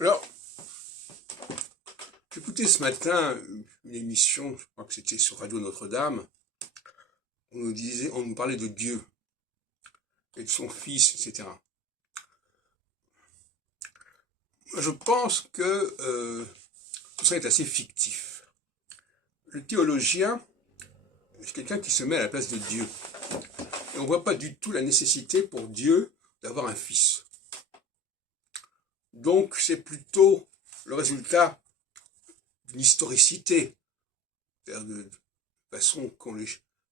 Alors, j'écoutais ce matin une émission, je crois que c'était sur Radio Notre-Dame, on nous parlait de Dieu et de son Fils, etc. Je pense que tout ça est assez fictif. Le théologien, c'est quelqu'un qui se met à la place de Dieu. Et on ne voit pas du tout la nécessité pour Dieu d'avoir un fils. Donc c'est plutôt le résultat d'une historicité, c'est-à-dire de façon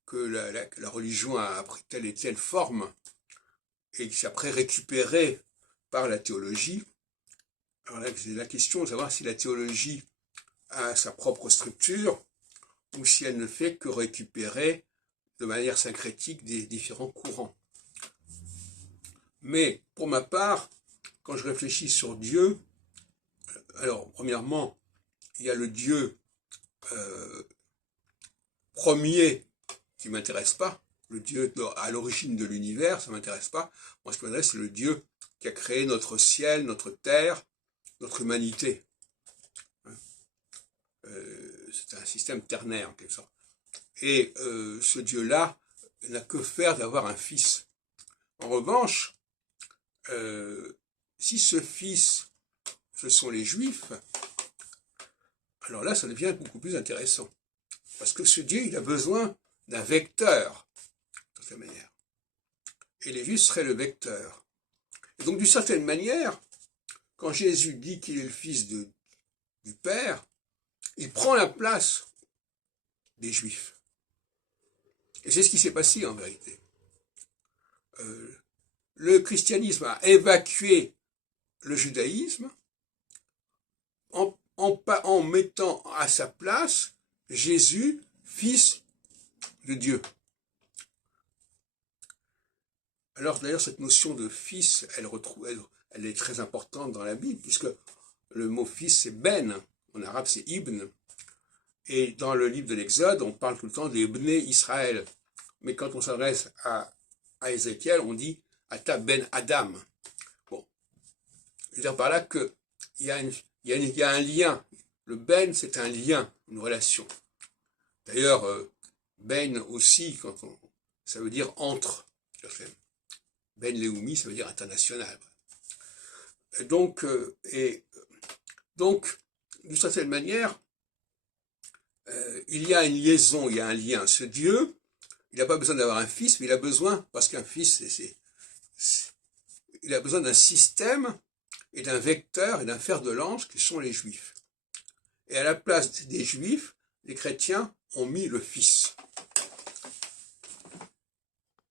que la religion a pris telle et telle forme, et qui s'est après récupérée par la théologie. Alors là, c'est la question de savoir si la théologie a sa propre structure, ou si elle ne fait que récupérer de manière syncrétique des différents courants. Mais pour ma part, quand je réfléchis sur Dieu, alors premièrement, il y a le Dieu premier qui ne m'intéresse pas, le Dieu à l'origine de l'univers, ça ne m'intéresse pas. Moi, ce qui m'intéresse, c'est le Dieu qui a créé notre ciel, notre terre, notre humanité. C'est un système ternaire, en quelque sorte. Et ce Dieu-là n'a que faire d'avoir un fils. En revanche, si ce fils, ce sont les Juifs, alors là, ça devient beaucoup plus intéressant. Parce que ce Dieu, il a besoin d'un vecteur, de cette manière. Et les Juifs seraient le vecteur. Et donc, d'une certaine manière, quand Jésus dit qu'il est le fils du Père, il prend la place des Juifs. Et c'est ce qui s'est passé en vérité. Le christianisme a évacué le judaïsme en mettant à sa place Jésus, fils de Dieu. Alors d'ailleurs, cette notion de fils, elle est très importante dans la Bible, puisque le mot fils, c'est ben, en arabe c'est ibn, et dans le livre de l'Exode, on parle tout le temps des bnei Israël, mais quand on s'adresse à Ézéchiel, on dit Ata ben Adam. Bon, je veux dire par là qu'il y a un lien. Le ben, c'est un lien, une relation. D'ailleurs, ben aussi, ça veut dire entre. Ben Leumi, ça veut dire international. Donc, d'une certaine manière, il y a une liaison, il y a un lien. Ce Dieu, il n'a pas besoin d'avoir un fils, mais il a besoin, parce qu'un fils, il a besoin d'un système et d'un vecteur et d'un fer de lance qui sont les Juifs. Et à la place des Juifs, les chrétiens ont mis le Fils.